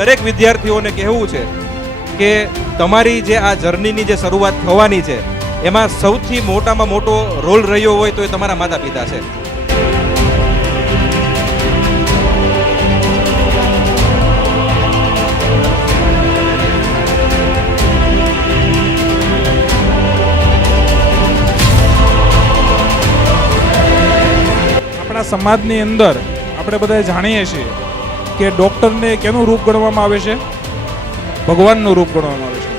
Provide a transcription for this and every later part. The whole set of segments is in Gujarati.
દરેક વિદ્યાર્થીઓને કહેવું છે કે તમારી જે આ જર્નીની જે શરૂઆત થવાની છે એમાં સૌથી મોટામાં મોટો રોલ રહ્યો હોય તો એ તમારા માતા પિતા છે. આપણા સમાજની અંદર આપણે બધા જાણીએ છીએ કે ડૉક્ટરને કેનું રૂપ ગણવામાં આવે છે? ભગવાનનું રૂપ ગણવામાં આવે છે.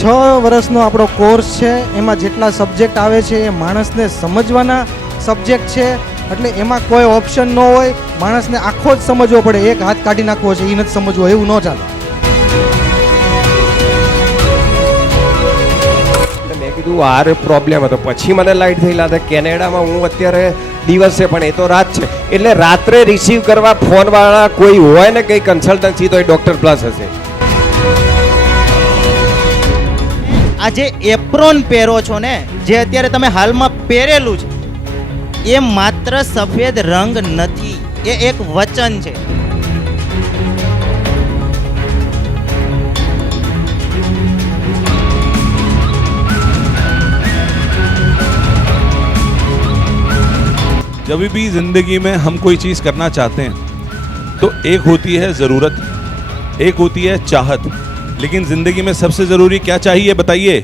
6 વર્ષનો આપણો કોર્સ છે, એમાં જેટલા સબ્જેક્ટ આવે છે એ માણસને સમજવાના સબ્જેક્ટ છે, એટલે એમાં કોઈ ઓપ્શન ન હોય. માણસને આખો જ સમજવો પડે, એક હાથ કાઢી નાખવો છે એ નથી સમજવો, એવું ન ચાલે. મેં કીધું આ પ્રોબ્લેમ હતો, પછી મને લાઈટ થઈ લાગે. કેનેડામાં હું અત્યારે દિવસ છે પણ એ તો રાત છે, એટલે રાત્રે રિસીવ કરવા ફોનવાળા કોઈ હોય ને કંઈ કન્સલ્ટન્સી તો એ ડૉક્ટર પ્લસ હશે. આ જે એપ્રોન પહેરો છો ને, જે અત્યારે તમે હાલમાં પહેરેલું છે, એ માત્ર સફેદ રંગ નથી, એ એક વચન છે. जब भी ज़िंदगी में हम कोई चीज़ करना चाहते हैं तो एक होती है ज़रूरत, एक होती है चाहत, लेकिन ज़िंदगी में सबसे ज़रूरी क्या चाहिए बताइए?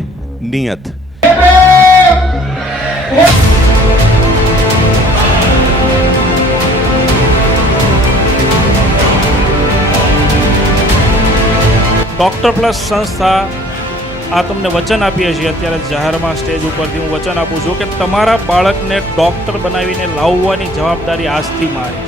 नियत. ડૉક્ટર પ્લસ સંસ્થા આ તમને વચન આપીએ છીએ અત્યારે જાહેરમાં સ્ટેજ ઉપરથી હું વચન આપું છું કે તમારા બાળકને ડૉક્ટર બનાવીને લાવવાની જવાબદારી આજથી મારી.